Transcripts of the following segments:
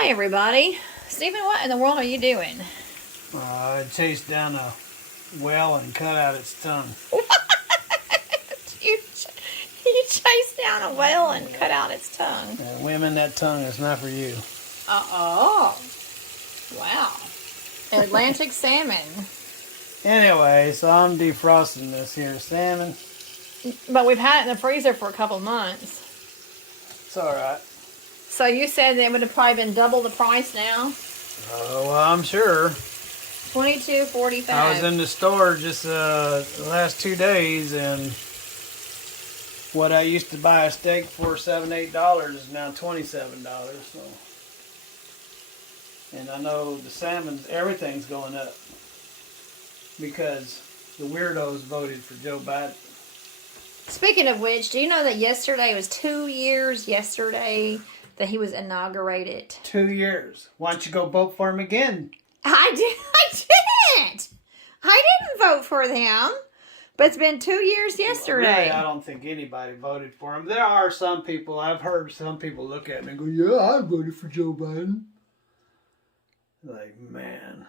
Hi, everybody. Stephen, what in the world are you doing? I chased down a whale and cut out its tongue. You chased down a whale and cut out its tongue. Women, that tongue is not for you. Oh. Wow. Atlantic salmon. Anyway, so I'm defrosting this here salmon. But we've had it in the freezer for a couple months. It's alright. So you said it would have probably been double the price now? Oh, well, I'm sure. $22.45. I was in the store just the last 2 days, and what I used to buy a steak for $7-8 is now $27. So, and I know the salmon's everything's going up because the weirdos voted for Joe Biden. Speaking of which, do you know that yesterday was 2 years yesterday that he was inaugurated? 2 years. Why don't you go vote for him again? I didn't. I didn't vote for them. But it's been 2 years yesterday. Really, I don't think anybody voted for him. There are some people, I've heard some people look at me and go, yeah, I voted for Joe Biden. Like, man.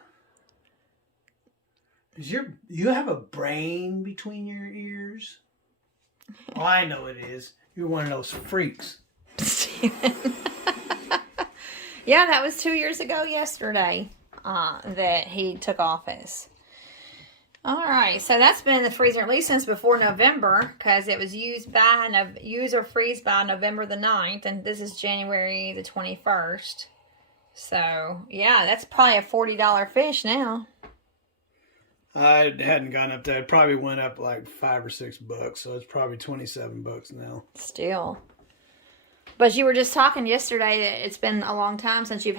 You have a brain between your ears? Oh, I know it is. You're one of those freaks. Steven. Yeah, that was 2 years ago yesterday that he took office. All right, so that's been in the freezer at least since before November because it was use or freeze by November the 9th, and this is January the 21st. So, yeah, that's probably a $40 fish now. I hadn't gone up there. It probably went up like $5 or $6, so it's probably $27 now. Still. But you were just talking yesterday that it's been a long time since we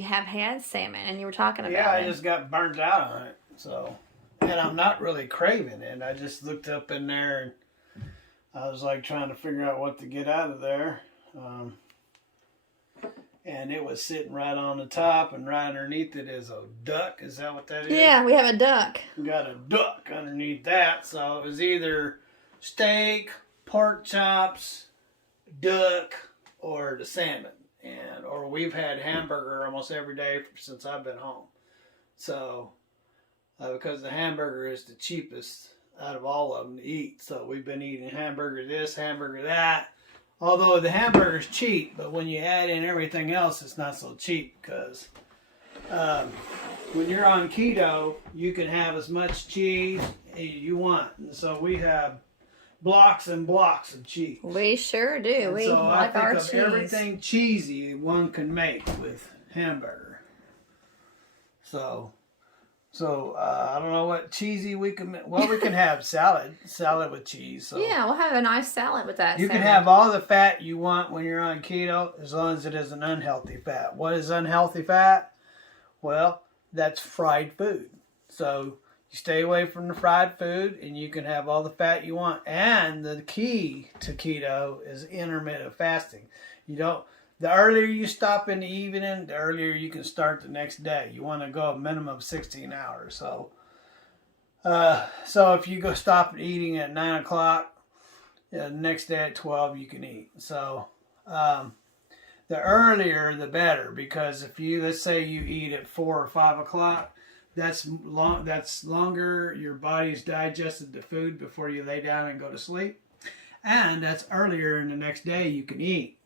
have had salmon, and you were talking about it. Yeah, I just got burnt out on it, so... And I'm not really craving it. I just looked up in there and I was like trying to figure out what to get out of there. And it was sitting right on the top, and right underneath it is a duck. Is that what that is? Yeah, we have a duck. We got a duck underneath that. So it was either steak, pork chops, duck, or the salmon. Or we've had hamburger almost every day since I've been home. So... because the hamburger is the cheapest out of all of them to eat. So we've been eating hamburger this, hamburger that. Although the hamburger's cheap, but when you add in everything else, it's not so cheap. Because when you're on keto, you can have as much cheese as you want. And so we have blocks and blocks of cheese. We sure do. And we so like I our think of cheese. everything cheesy one can make with hamburger. So, I don't know what cheesy we can make. Well, we can have salad with cheese. So. Yeah, we'll have a nice salad with that. You can have all the fat you want when you're on keto, as long as it is an unhealthy fat. What is unhealthy fat? Well, that's fried food. So, you stay away from the fried food, and you can have all the fat you want. And the key to keto is intermittent fasting. The earlier you stop in the evening, the earlier you can start the next day. You want to go a minimum of 16 hours. So if you go stop eating at 9 o'clock, the next day at 12 you can eat. So the earlier the better, because if let's say you eat at 4 or 5 o'clock, that's longer. Your body's digested the food before you lay down and go to sleep, and that's earlier in the next day you can eat.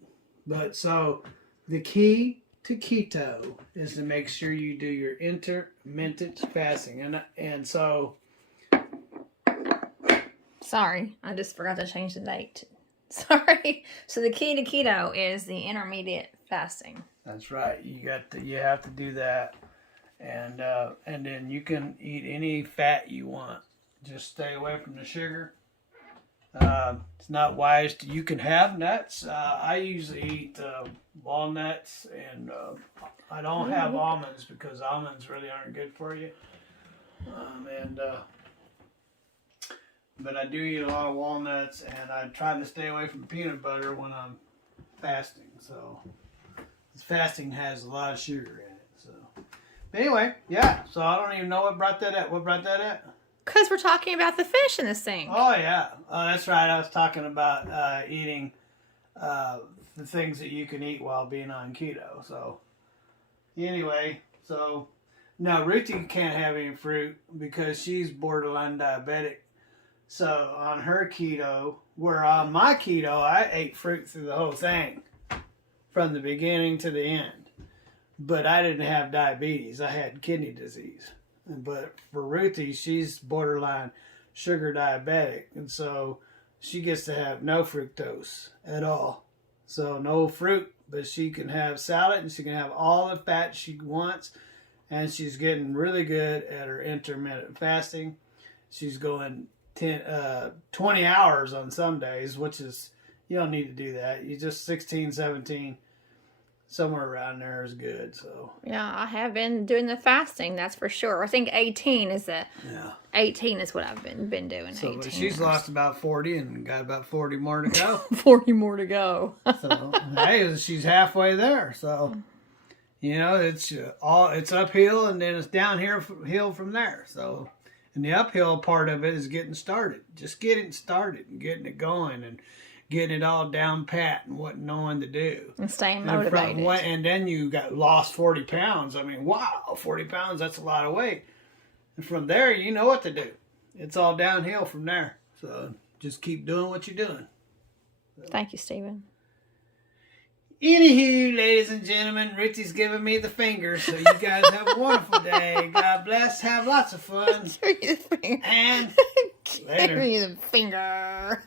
But so the key to keto is to make sure you do your intermittent fasting. And so... Sorry, I just forgot to change the date. Sorry. So the key to keto is the intermediate fasting. That's right. You have to do that. And then you can eat any fat you want. Just stay away from the sugar. It's not wise you can have nuts. I usually eat walnuts, and I don't have almonds because almonds really aren't good for you. But I do eat a lot of walnuts, and I try to stay away from peanut butter when I'm fasting. So fasting has a lot of sugar in it. So but anyway, yeah. So I don't even know what brought that up. What brought that up? Because we're talking about the fish in the sink. Oh, yeah. That's right. I was talking about eating the things that you can eat while being on keto. So Anyway, so no, Ruthie can't have any fruit because she's borderline diabetic. So on her keto, where on my keto, I ate fruit through the whole thing, from the beginning to the end. But I didn't have diabetes. I had kidney disease. But for Ruthie, she's borderline sugar diabetic. And so she gets to have no fructose at all. So no fruit, but she can have salad and she can have all the fat she wants. And she's getting really good at her intermittent fasting. She's going 20 hours on some days, which is, you don't need to do that. You just 16, 17, somewhere around there is good. So yeah, I have been doing the fasting, that's for sure. I think 18 is the 18 is what I've been doing. So 18 she's hours. lost about 40 and got about 40 more to go. 40 more to go. So hey, she's halfway there. So you know, it's uphill and then it's downhill from there. So, and the uphill part of it is getting started, just getting started and getting it going and getting it all down pat and what knowing to do And staying motivated. And then you got lost 40 pounds. I mean, wow, 40 pounds, that's a lot of weight. And from there, you know what to do. It's all downhill from there. So just keep doing what you're doing. Thank you, Stephen. Anywho, ladies and gentlemen, Richie's giving me the finger, so you guys have a wonderful day. God bless. Have lots of fun. Give me the finger. And Give later. me the finger.